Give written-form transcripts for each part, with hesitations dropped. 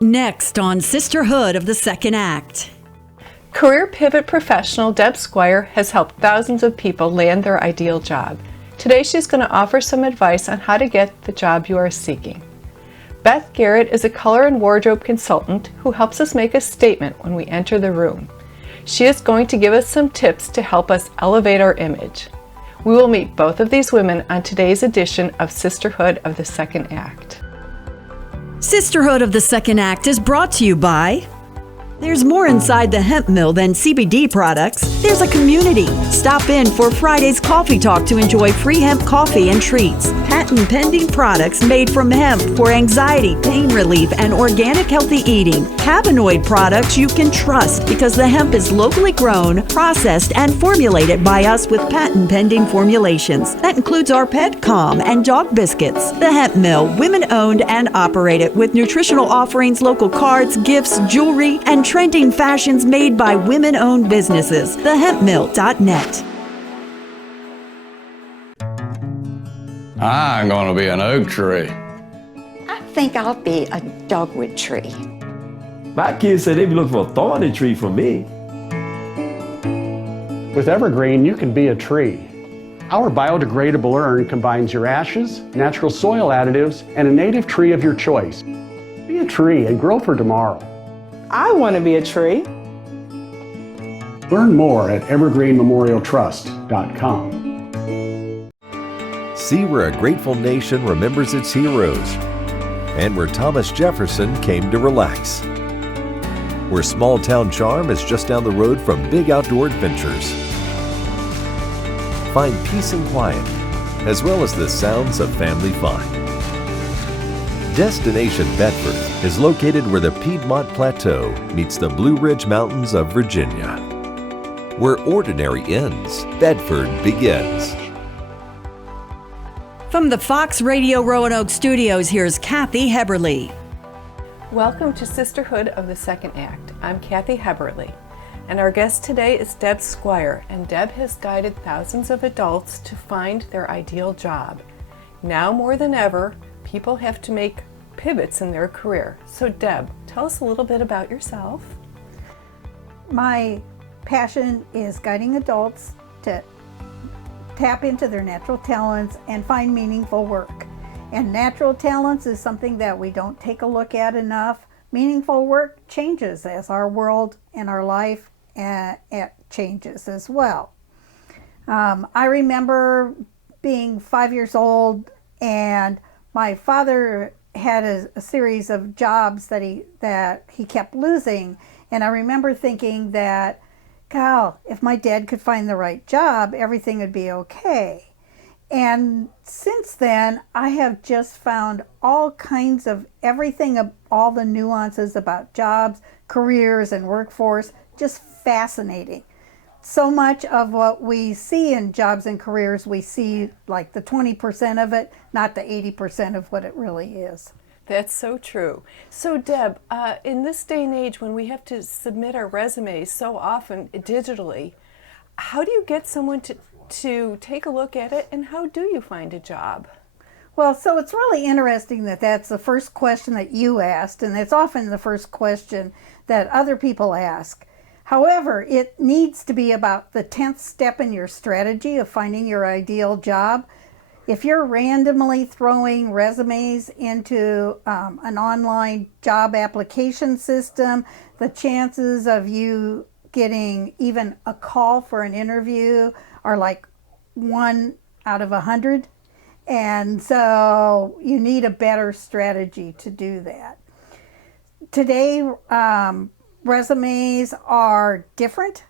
Next on Sisterhood of the Second Act. Career pivot professional Deb Squire has helped thousands of people land their ideal job. Today she's going to offer some advice on how to get the job you are seeking. Beth Garrett is a color and wardrobe consultant who helps us make a statement when we enter the room. She is going to give us some tips to help us elevate our image. We will meet both of these women on today's edition of Sisterhood of the Second Act. Sisterhood of the Second Act is brought to you by... There's more inside the hemp mill than CBD products. There's a community. Stop in for Friday's Coffee Talk to enjoy free hemp coffee and treats. Patent pending products made from hemp for anxiety, pain relief, and organic healthy eating. Cannabinoid products you can trust because the hemp is locally grown, processed, and formulated by us with patent pending formulations. That includes our Pet Calm and dog biscuits. The Hemp Mill, women owned and operated with nutritional offerings, local cards, gifts, jewelry, and trending fashions made by women-owned businesses. TheHempMill.net. I'm going to be an oak tree. I think I'll be a dogwood tree. My kids say they be looking for a thorny tree for me. With Evergreen, you can be a tree. Our biodegradable urn combines your ashes, natural soil additives, and a native tree of your choice. Be a tree and grow for tomorrow. I want to be a tree. Learn more at evergreenmemorialtrust.com. See where a grateful nation remembers its heroes, and where Thomas Jefferson came to relax. Where small town charm is just down the road from big outdoor adventures. Find peace and quiet, as well as the sounds of family fun. Destination Bedford is located where the Piedmont Plateau meets the Blue Ridge Mountains of Virginia. Where ordinary ends, Bedford begins. From the Fox Radio Roanoke Studios, here's Kathy Heberle. Welcome to Sisterhood of the Second Act. I'm Kathy Heberle, and our guest today is Deb Squire, and Deb has guided thousands of adults to find their ideal job. Now more than ever, people have to make pivots in their career. So Deb, tell us a little bit about yourself. My passion is guiding adults to tap into their natural talents and find meaningful work. And natural talents is something that we don't take a look at enough. Meaningful work changes as our world and our life it changes as well. I remember being 5 years old, and my father had a series of jobs that he kept losing, and I remember thinking that, Cal, if my dad could find the right job, everything would be okay. And since then, I have just found all kinds of everything, all the nuances about jobs, careers, and workforce, just fascinating. So much of what we see in jobs and careers, we see like the 20% of it, not the 80% of what it really is. That's so true. So Deb, in this day and age when we have to submit our resumes so often digitally, how do you get someone to take a look at it, and how do you find a job? Well, so it's really interesting that that's the first question that you asked, and it's often the first question that other people ask. However, it needs to be about the 10th step in your strategy of finding your ideal job. If you're randomly throwing resumes into an online job application system, the chances of you getting even a call for an interview are like 1 out of 100. And so you need a better strategy to do that. Today, resumes are different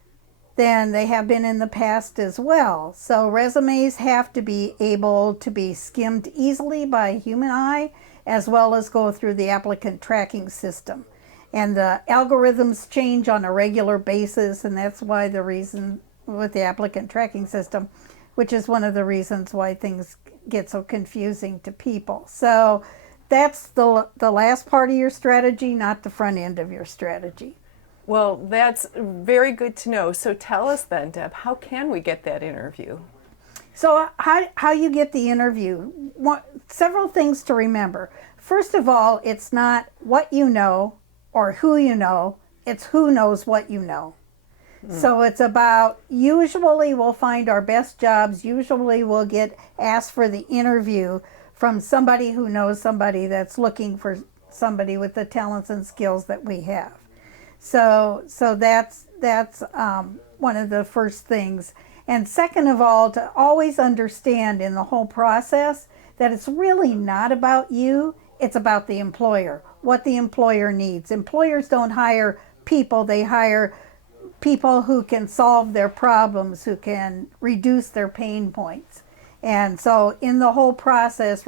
than they have been in the past as well. So resumes have to be able to be skimmed easily by a human eye, as well as go through the applicant tracking system. And the algorithms change on a regular basis, and that's why the reason with the applicant tracking system, which is one of the reasons why things get so confusing to people. So that's the last part of your strategy, not the front end of your strategy. Well, that's very good to know. So tell us then, Deb, how can we get that interview? So how you get the interview? Several things to remember. First of all, it's not what you know or who you know, it's who knows what you know. So it's about, usually we'll find our best jobs, usually we'll get asked for the interview from somebody who knows somebody that's looking for somebody with the talents and skills that we have. So that's one of the first things. And second of all, to always understand in the whole process that it's really not about you, it's about the employer, what the employer needs. Employers don't hire people, they hire people who can solve their problems, who can reduce their pain points. And so in the whole process,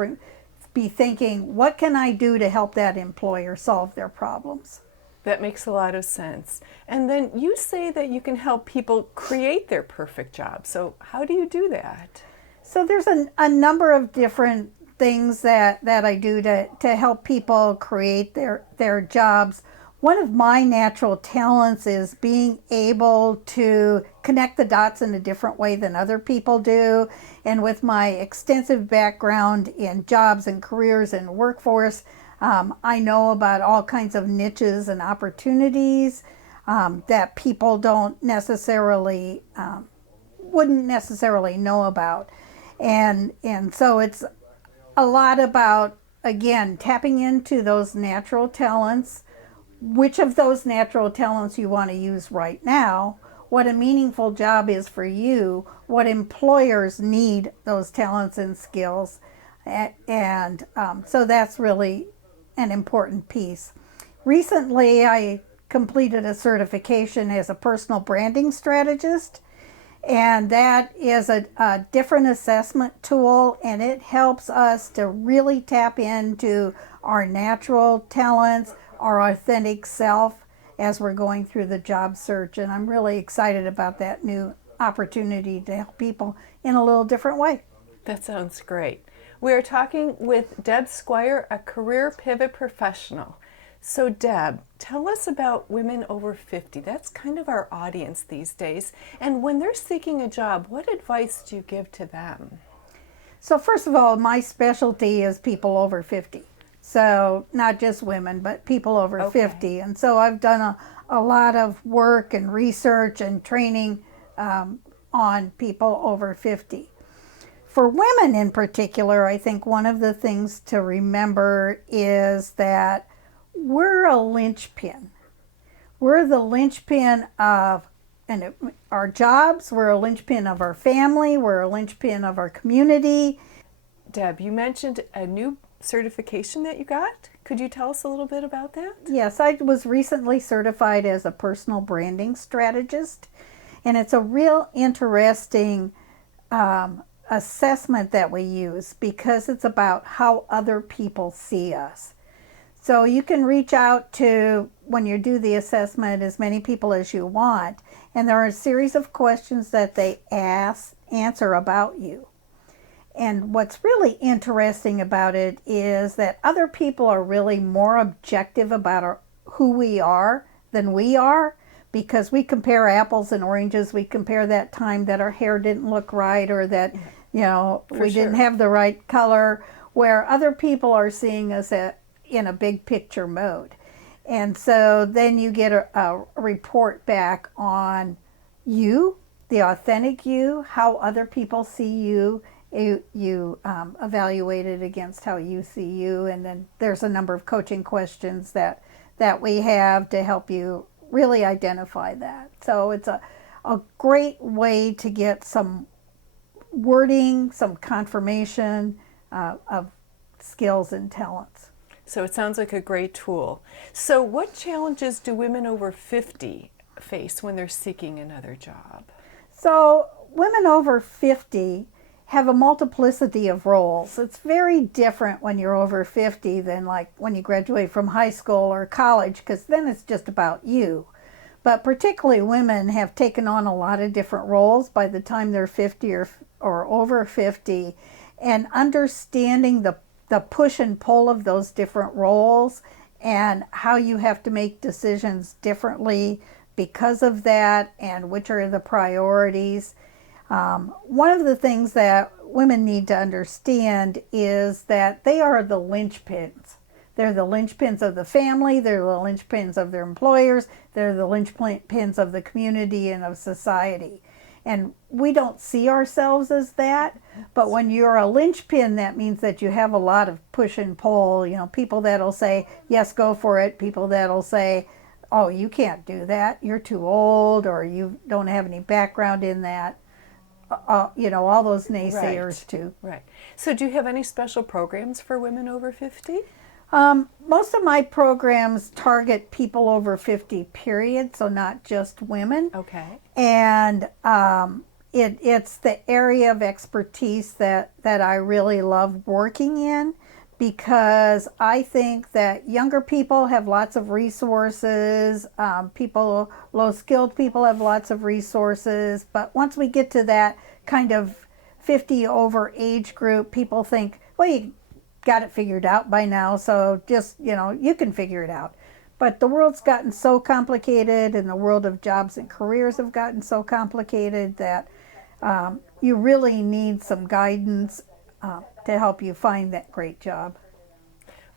be thinking, what can I do to help that employer solve their problems? That makes a lot of sense. And then you say that you can help people create their perfect job. So how do you do that? So there's a number of different things that I do to help people create their jobs. One of my natural talents is being able to connect the dots in a different way than other people do. And with my extensive background in jobs and careers and workforce, I know about all kinds of niches and opportunities that people don't necessarily, wouldn't necessarily know about. And so it's a lot about, again, tapping into those natural talents, which of those natural talents you want to use right now, what a meaningful job is for you, what employers need those talents and skills. And so that's really an important piece. Recently, I completed a certification as a personal branding strategist, and that is a different assessment tool, and it helps us to really tap into our natural talents, our authentic self as we're going through the job search. And I'm really excited about that new opportunity to help people in a little different way. That sounds great. We are talking with Deb Squire, a career pivot professional. So Deb, tell us about women over 50. That's kind of our audience these days. And when they're seeking a job, what advice do you give to them? So first of all, my specialty is people over 50. So not just women, but people over 50. And so I've done a lot of work and research and training on people over 50. For women in particular, I think one of the things to remember is that we're a linchpin. We're the linchpin of our jobs, we're a linchpin of our family, we're a linchpin of our community. Deb, you mentioned a new certification that you got. Could you tell us a little bit about that? Yes, I was recently certified as a personal branding strategist, and it's a real interesting assessment that we use because it's about how other people see us. So you can reach out to, when you do the assessment, as many people as you want, and there are a series of questions that they answer about you. And what's really interesting about it is that other people are really more objective about who we are than we are, because we compare apples and oranges. We compare that time that our hair didn't look right, or that, we didn't have the right color, where other people are seeing us in a big picture mode. And so then you get a report back on you, the authentic you, how other people see you. You evaluate it against how you see you, and then there's a number of coaching questions that we have to help you really identify that. So it's a great way to get some wording, some confirmation of skills and talents. So it sounds like a great tool. So what challenges do women over 50 face when they're seeking another job? So women over 50 have a multiplicity of roles. It's very different when you're over 50 than like when you graduate from high school or college, because then it's just about you. But particularly women have taken on a lot of different roles by the time they're 50 or over 50, and understanding the push and pull of those different roles and how you have to make decisions differently because of that, and which are the priorities. One of the things that women need to understand is that they are the linchpins. They're the linchpins of the family, they're the linchpins of their employers, they're the linchpins of the community and of society. And we don't see ourselves as that, but when you're a linchpin, that means that you have a lot of push and pull. You know, people that'll say, yes, go for it. People that'll say, oh, you can't do that. You're too old, or you don't have any background in that. You know, all those naysayers too. Right. So do you have any special programs for women over 50? Most of my programs target people over 50, period, so not just women. Okay. And it's the area of expertise that I really love working in, because I think that younger people have lots of resources, low-skilled people have lots of resources, but once we get to that kind of 50 over age group, people think, well, you got it figured out by now, so just, you know, you can figure it out. But the world's gotten so complicated, and the world of jobs and careers have gotten so complicated that you really need some guidance to help you find that great job.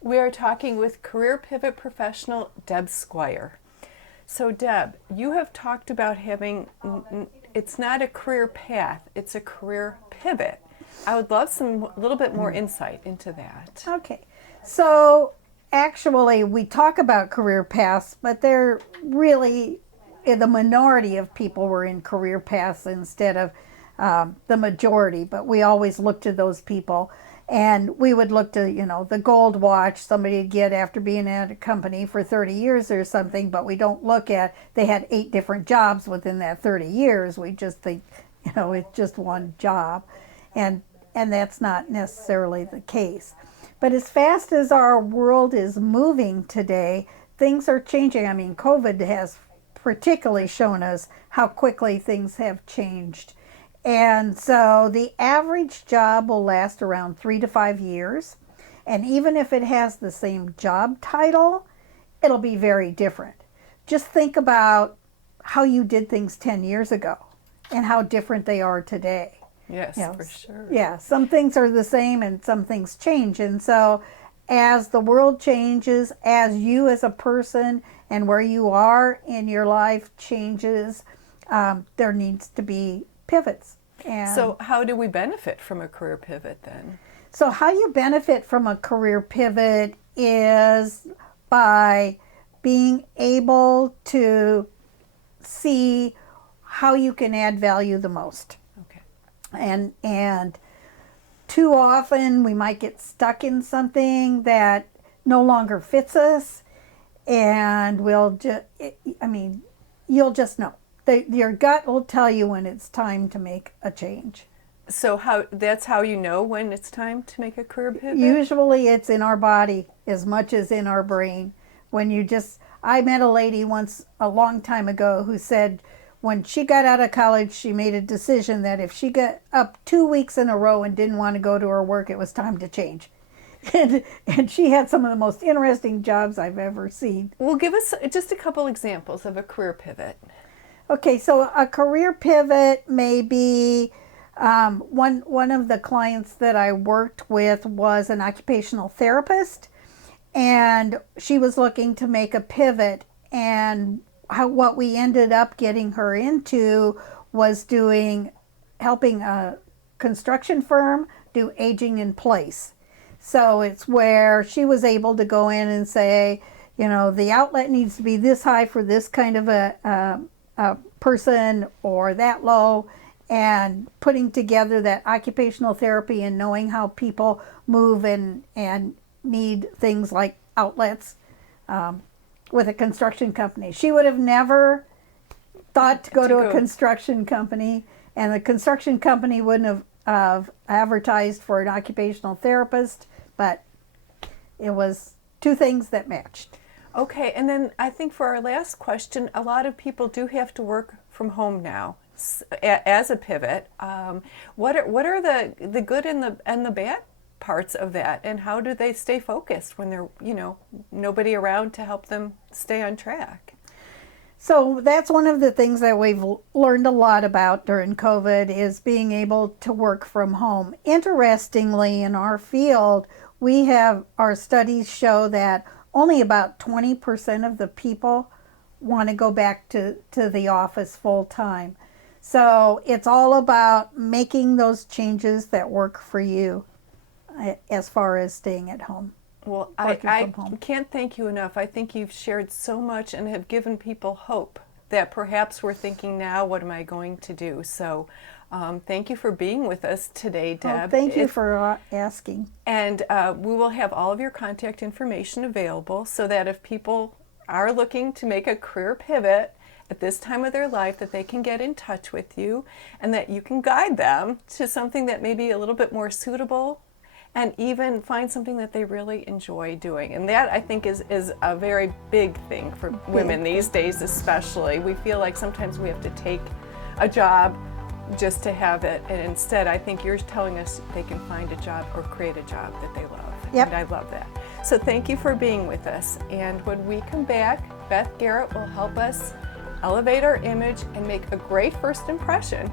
We are talking with career pivot professional Deb Squire. So Deb, you have talked about having, it's not a career path, it's a career pivot. I would love a little bit more insight into that. Okay, so actually we talk about career paths, but they're really, the minority of people were in career paths instead of the majority, but we always look to those people. And we would look to, you know, the gold watch somebody would get after being at a company for 30 years or something, but we don't look at, they had 8 different jobs within that 30 years. We just think, you know, it's just one job. And that's not necessarily the case. But as fast as our world is moving today, things are changing. I mean, COVID has particularly shown us how quickly things have changed. And so the average job will last around 3 to 5 years. And even if it has the same job title, it'll be very different. Just think about how you did things 10 years ago and how different they are today. Yes, You know, for sure. Yeah, some things are the same and some things change. And so as the world changes, as you as a person and where you are in your life changes, there needs to be pivots. And So how do we benefit from a career pivot then? so how you benefit from a career pivot is by being able to see how you can add value the most. Okay. And too often we might get stuck in something that no longer fits us, and we'll just, you'll just know. Your gut will tell you when it's time to make a change. So that's how you know when it's time to make a career pivot? Usually it's in our body as much as in our brain. I met a lady once a long time ago who said when she got out of college, she made a decision that if she got up 2 weeks in a row and didn't want to go to her work, it was time to change. And she had some of the most interesting jobs I've ever seen. Well, give us just a couple examples of a career pivot. Okay, so a career pivot may be, one of the clients that I worked with was an occupational therapist, and she was looking to make a pivot, and what we ended up getting her into was helping a construction firm do aging in place. So it's where she was able to go in and say, you know, the outlet needs to be this high for this kind of a person or that low, and putting together that occupational therapy and knowing how people move and need things like outlets with a construction company. She would have never thought to go to a construction company, and the construction company wouldn't have advertised for an occupational therapist, but it was two things that matched. Okay, and then I think for our last question, a lot of people do have to work from home now as a pivot. What are the good and the bad parts of that, and how do they stay focused when they're, nobody around to help them stay on track? So that's one of the things that we've learned a lot about during COVID is being able to work from home. Interestingly, in our field, our studies show that only about 20% of the people want to go back to the office full time. So it's all about making those changes that work for you as far as staying at home. Well, I can't thank you enough. I think you've shared so much and have given people hope that perhaps we're thinking now, what am I going to do? So thank you for being with us today, Deb. Thank you for asking. And we will have all of your contact information available so that if people are looking to make a career pivot at this time of their life, that they can get in touch with you and that you can guide them to something that may be a little bit more suitable and even find something that they really enjoy doing. And that, I think, is a very big thing for women these days especially. We feel like sometimes we have to take a job just to have it, and instead I think you're telling us they can find a job or create a job that they love. Yep. And I love that. So thank you for being with us. And when we come back, Beth Garrett will help us elevate our image and make a great first impression.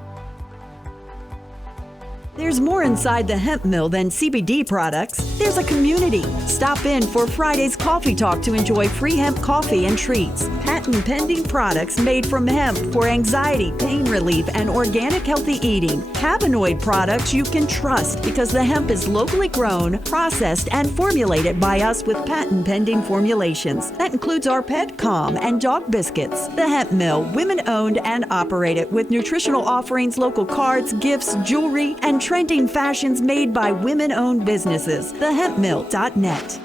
There's more inside the hemp mill than CBD products. There's a community. Stop in for Friday's Coffee Talk to enjoy free hemp coffee and treats. Patent-pending products made from hemp for anxiety, pain relief, and organic healthy eating. Cannabinoid products you can trust because the hemp is locally grown, processed, and formulated by us with patent-pending formulations. That includes our Pet Calm and dog biscuits. The Hemp Mill, women-owned and operated with nutritional offerings, local cards, gifts, jewelry, and trending fashions made by women-owned businesses. TheHempMill.net.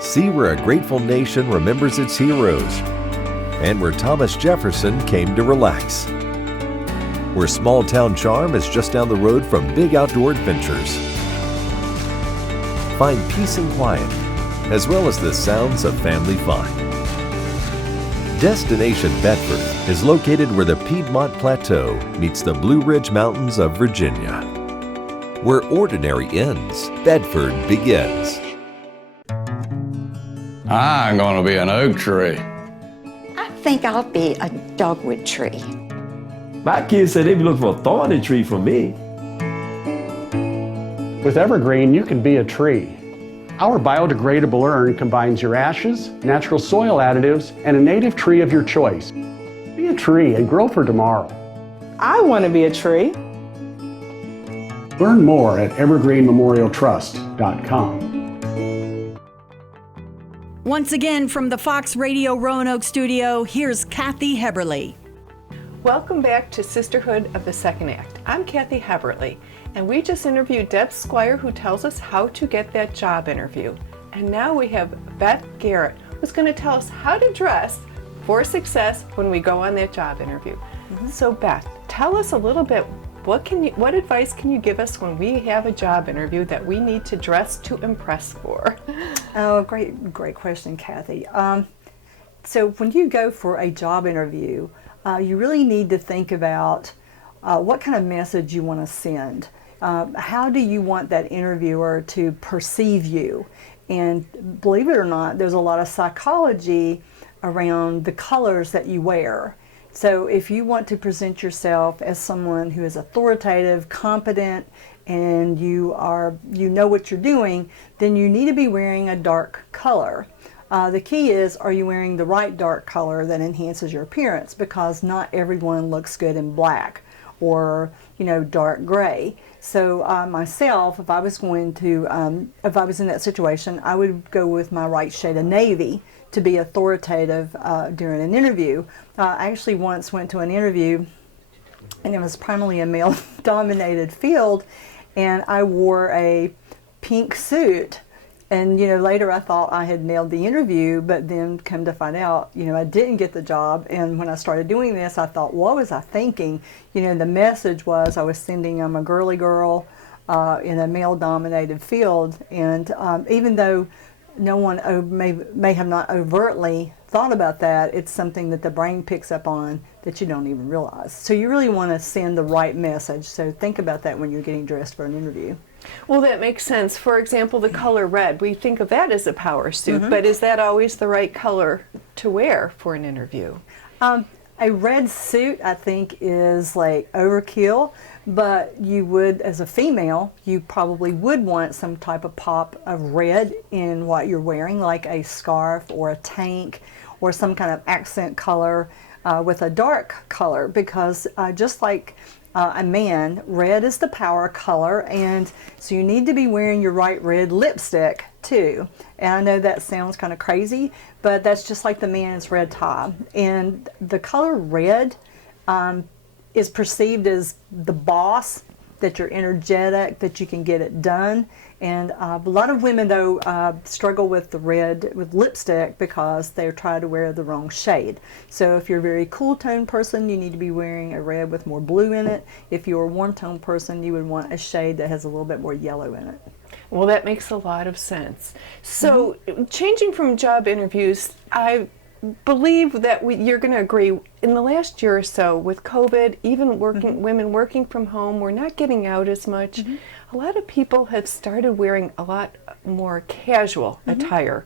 See where a grateful nation remembers its heroes, and where Thomas Jefferson came to relax. Where small town charm is just down the road from big outdoor adventures. Find peace and quiet, as well as the sounds of family fun. Destination Bedford is located where the Piedmont Plateau meets the Blue Ridge Mountains of Virginia. Where ordinary ends, Bedford begins. I'm going to be an oak tree. I think I'll be a dogwood tree. My kids say they be looking for a thorny tree for me. With Evergreen, you can be a tree. Our biodegradable urn combines your ashes, natural soil additives, and a native tree of your choice. Be a tree and grow for tomorrow. I want to be a tree. Learn more at evergreenmemorialtrust.com. Once again, from the Fox Radio Roanoke studio, here's Kathy Heberle. Welcome back to Sisterhood of the Second Act. I'm Kathy Heberle, and we just interviewed Deb Squire, who tells us how to get that job interview. And now we have Beth Garrett, who's going to tell us how to dress for success when we go on that job interview. So Beth, tell us a little bit, what advice can you give us when we have a job interview that we need to dress to impress for? Oh, great question, Kathy. So when you go for a job interview, you really need to think about what kind of message you want to send. How do you want that interviewer to perceive you? And believe it or not, there's a lot of psychology around the colors that you wear. So if you want to present yourself as someone who is authoritative, competent, and you know what you're doing, then you need to be wearing a dark color. The key is, are you wearing the right dark color that enhances your appearance? Because not everyone looks good in black or dark gray. So myself, if I was in that situation, I would go with my right shade of navy to be authoritative during an interview. I actually once went to an interview, and it was primarily a male-dominated field, and I wore a pink suit. And later I thought I had nailed the interview, but then come to find out, I didn't get the job. And when I started doing this, I thought, what was I thinking? The message was I was sending I'm a girly girl in a male-dominated field, and even though no one may have not overtly thought about that, it's something that the brain picks up on that you don't even realize. So you really want to send the right message. So think about that when you're getting dressed for an interview. Well, that makes sense. For example, the color red, we think of that as a power suit, but is that always the right color to wear for an interview? A red suit, I think, is like overkill, but you would, as a female, you probably would want some type of pop of red in what you're wearing, like a scarf or a tank or some kind of accent color with a dark color, because just like a man, red is the power color, and so you need to be wearing your right red lipstick too. And I know that sounds kind of crazy, but that's just like the man's red tie. And the color red is perceived as the boss, that you're energetic, that you can get it done. And a lot of women, though, struggle with the red with lipstick because they're trying to wear the wrong shade. So if you're a very cool tone person, you need to be wearing a red with more blue in it. If you're a warm tone person, you would want a shade that has a little bit more yellow in it. Well, that makes a lot of sense. So changing from job interviews, I believe that you're going to agree, in the last year or so with COVID, even women working from home, we're not getting out as much. A lot of people have started wearing a lot more casual attire.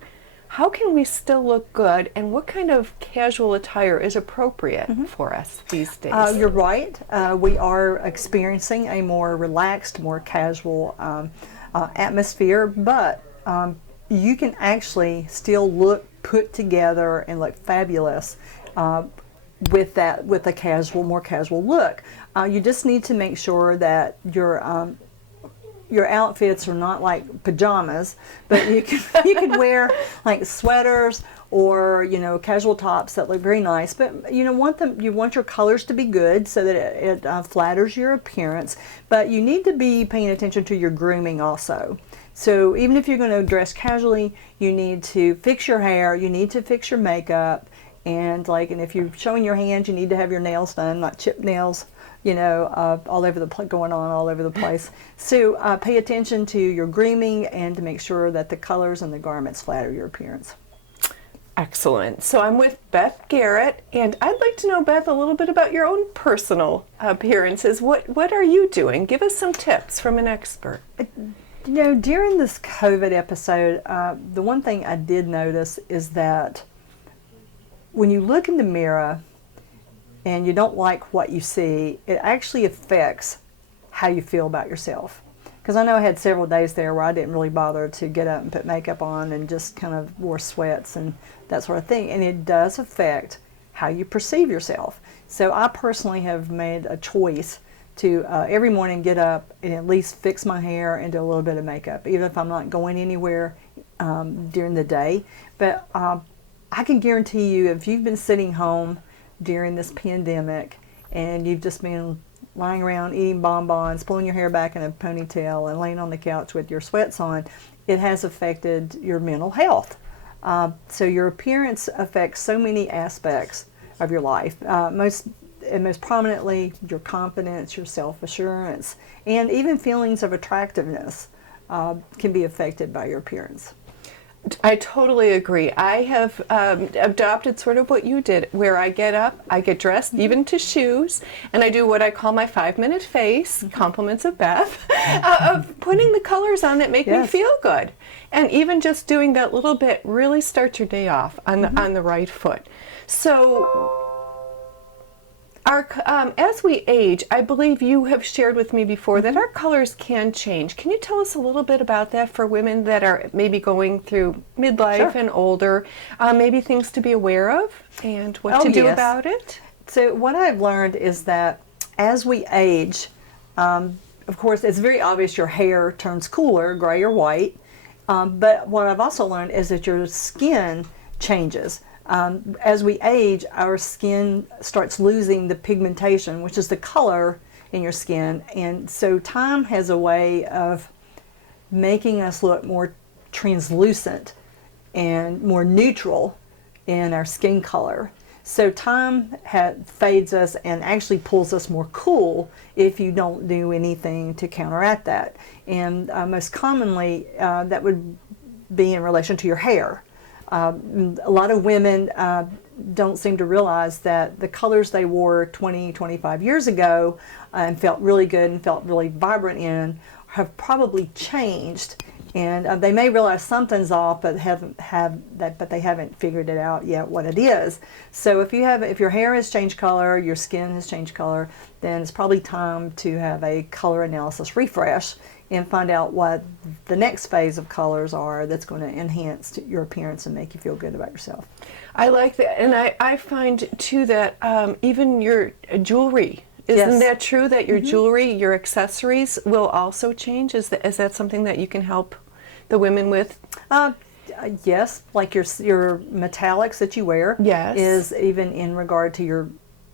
How can we still look good, and what kind of casual attire is appropriate for us these days? You're right. We are experiencing a more relaxed, more casual atmosphere, but you can actually still look put together and look fabulous with a more casual look. You just need to make sure that your outfits are not like pajamas, but you can wear like sweaters or casual tops that look very nice. But you want your colors to be good so that it flatters your appearance. But you need to be paying attention to your grooming also. So even if you're going to dress casually, you need to fix your hair, you need to fix your makeup, and if you're showing your hands, you need to have your nails done, not chipped nails, all over the place. So pay attention to your grooming and to make sure that the colors and the garments flatter your appearance. Excellent. So I'm with Beth Garrett, and I'd like to know, Beth, a little bit about your own personal appearances. What are you doing? Give us some tips from an expert. During this COVID episode, the one thing I did notice is that when you look in the mirror and you don't like what you see, it actually affects how you feel about yourself. Because I know I had several days there where I didn't really bother to get up and put makeup on and just kind of wore sweats and that sort of thing. And it does affect how you perceive yourself. So I personally have made a choice to every morning get up and at least fix my hair and do a little bit of makeup, even if I'm not going anywhere during the day. But I can guarantee you, if you've been sitting home during this pandemic and you've just been lying around eating bonbons, pulling your hair back in a ponytail and laying on the couch with your sweats on, it has affected your mental health. So your appearance affects so many aspects of your life. Most prominently, your confidence, your self-assurance, and even feelings of attractiveness can be affected by your appearance. I totally agree. I have adopted sort of what you did, where I get up, I get dressed, even to shoes, and I do what I call my 5-minute face, compliments of Beth, of putting the colors on that make me feel good. And even just doing that little bit really starts your day off on the right foot. So as we age, I believe you have shared with me before that our colors can change. Can you tell us a little bit about that for women that are maybe going through midlife and older, maybe things to be aware of and what to do about it? So what I've learned is that as we age, of course, it's very obvious your hair turns cooler, gray or white, but what I've also learned is that your skin changes. As we age, our skin starts losing the pigmentation, which is the color in your skin. And so time has a way of making us look more translucent and more neutral in our skin color. So time fades us and actually pulls us more cool if you don't do anything to counteract that. And most commonly, that would be in relation to your hair. A lot of women don't seem to realize that the colors they wore 20, 25 years ago and felt really good and felt really vibrant in have probably changed, and they may realize something's off, but they haven't figured it out yet what it is. So if your hair has changed color, your skin has changed color, then it's probably time to have a color analysis refresh and find out what the next phase of colors are that's going to enhance your appearance and make you feel good about yourself. I like that, and I find too that even your jewelry, isn't that true, that your jewelry, your accessories will also change? Is that something that you can help the women with? Yes, like your metallics that you wear. Yes. Is even in regard to your,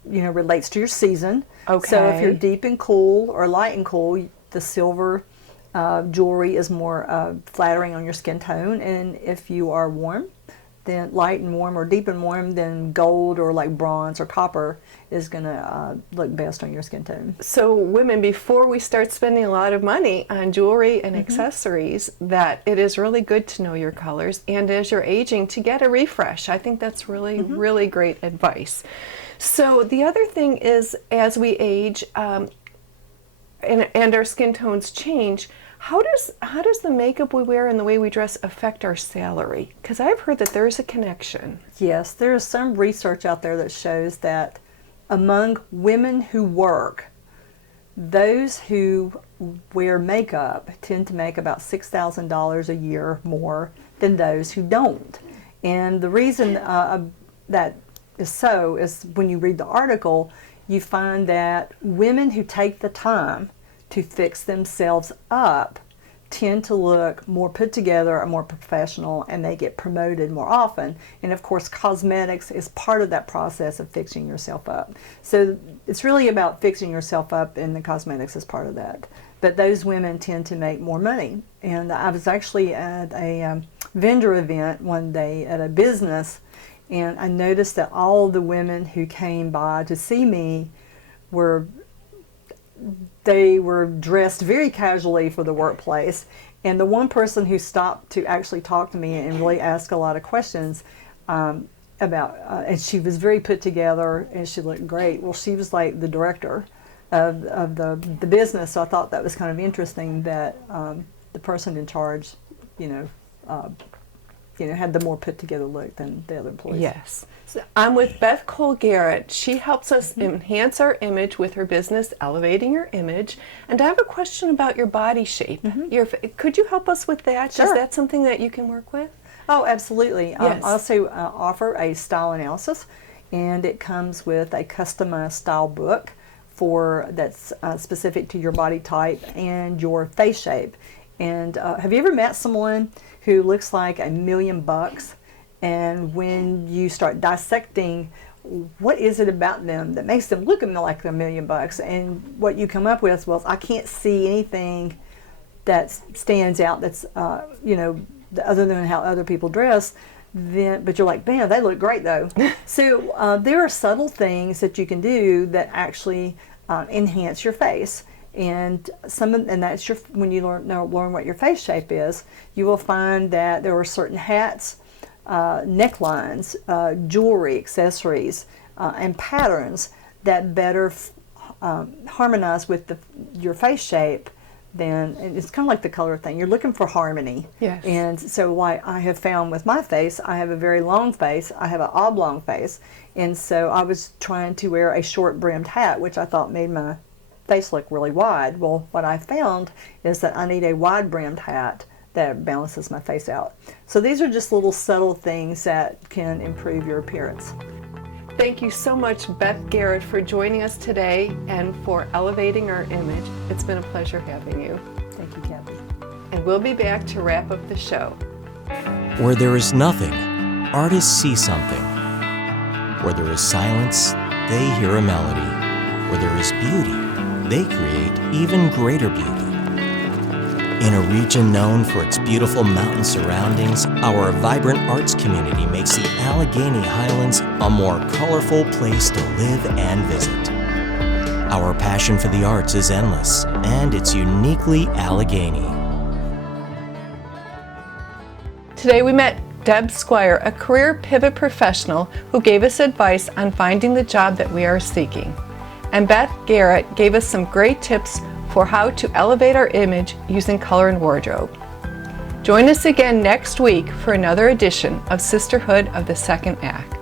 relates to your season. Okay. So if you're deep and cool or light and cool, the silver jewelry is more flattering on your skin tone, and if you are warm, then light and warm or deep and warm, then gold or like bronze or copper is going to look best on your skin tone. So women, before we start spending a lot of money on jewelry and accessories, that it is really good to know your colors, and as you're aging, to get a refresh. I think that's really, really great advice. So the other thing is, as we age and our skin tones change, how does the makeup we wear and the way we dress affect our salary? Because I've heard that there's a connection. Yes, there is some research out there that shows that among women who work, those who wear makeup tend to make about $6,000 a year more than those who don't. And the reason that is so is when you read the article, you find that women who take the time to fix themselves up tend to look more put together and more professional, and they get promoted more often. And of course, cosmetics is part of that process of fixing yourself up. So it's really about fixing yourself up, and the cosmetics is part of that. But those women tend to make more money. And I was actually at a vendor event one day at a business, and I noticed that all the women who came by to see me were dressed very casually for the workplace, and the one person who stopped to actually talk to me and really ask a lot of questions about, and she was very put together and she looked great. Well, she was like the director of the business, so I thought that was kind of interesting that the person in charge, had the more put together look than the other employees. Yes. So I'm with Beth Garrett. She helps us enhance our image with her business, Elevating Your Image. And I have a question about your body shape. Could you help us with that? Sure. Is that something that you can work with? Oh, absolutely. Yes. I also offer a style analysis, and it comes with a customized style book that's specific to your body type and your face shape. And have you ever met someone who looks like $1 million? And when you start dissecting what is it about them that makes them look like $1 million, and what you come up with, well, I can't see anything that stands out that's other than how other people dress, but you're like, man, they look great though. So there are subtle things that you can do that actually enhance your face. And that's when you learn what your face shape is, you will find that there are certain hats, necklines, jewelry, accessories, and patterns that better harmonize with your face shape. And it's kind of like the color thing. You're looking for harmony. Yes. And so what I have found with my face, I have a very long face. I have an oblong face. And so I was trying to wear a short brimmed hat, which I thought made my face look really wide. Well, what I found is that I need a wide brimmed hat that balances my face out. So these are just little subtle things that can improve your appearance. Thank you so much, Beth Garrett, for joining us today and for elevating our image. It's been a pleasure having you. Thank you, Kathy. And we'll be back to wrap up the show. Where there is nothing, artists see something. Where there is silence, they hear a melody. Where there is beauty, they create even greater beauty. In a region known for its beautiful mountain surroundings, our vibrant arts community makes the Allegheny Highlands a more colorful place to live and visit. Our passion for the arts is endless, and it's uniquely Allegheny. Today we met Deb Squire, a career pivot professional who gave us advice on finding the job that we are seeking. And Beth Garrett gave us some great tips for how to elevate our image using color and wardrobe. Join us again next week for another edition of Sisterhood of the Second Act.